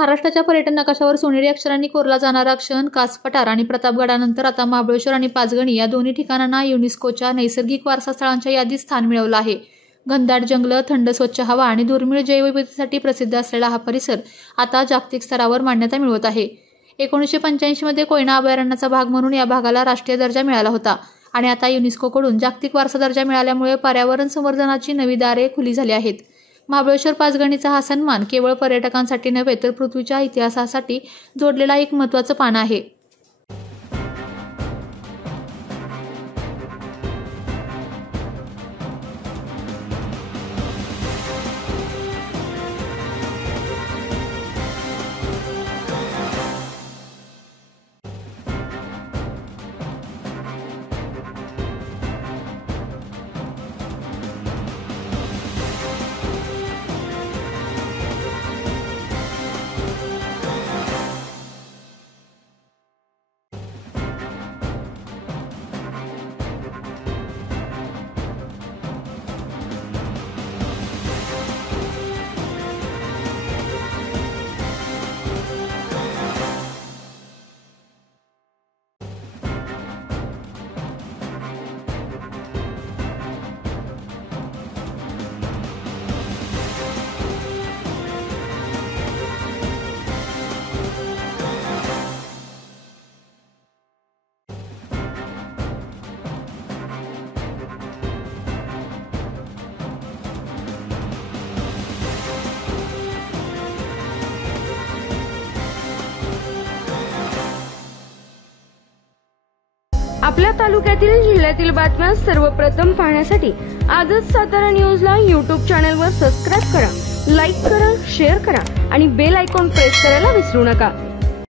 महाराष्ट्राच्या पर्यटन नकाशावर सोनेरी अक्षरांनी कोरला जाणारा क्षण कास पठार आणि प्रतापगडानंतर आता महाबळेश्वर आणि पाचगणी या दोन्ही ठिकाणांना युनेस्कोच्या नैसर्गिक वारसा स्थळांच्या यादीत स्थान मिळवलं आहे। घनदाट जंगलं, थंड स्वच्छ हवा आणि दुर्मिळ जैवविविधतेसाठी प्रसिद्ध असलेला हा परिसर आता जागतिक स्तरावर मान्यता मिळवत आहे। 1985 मध्ये कोयना अभयारण्याचा भाग म्हणून या भागाला राष्ट्रीय दर्जा मिळाला होता आणि आता युनेस्कोकडून जागतिक वारसा दर्जा मिळाल्यामुळे पर्यावरण संवर्धनाची नवी दारे खुली झाली आहेत। महाबळेश्वर पाचगणीचा हा सन्मान केवळ पर्यटकांसाठी नव्हे तर पृथ्वीच्या इतिहासासाठी जोडलेला एक महत्त्वाचं पान आहे। आपल्या तालुक्यातील जिल्ह्यातील बातम्या सर्वप्रथम पाहण्यासाठी आजच सातारा न्यूजला YouTube चॅनलवर सबस्क्राइब करा, लाईक करा, शेअर करा आणि बेल आयकॉन प्रेस करायला विसरू नका।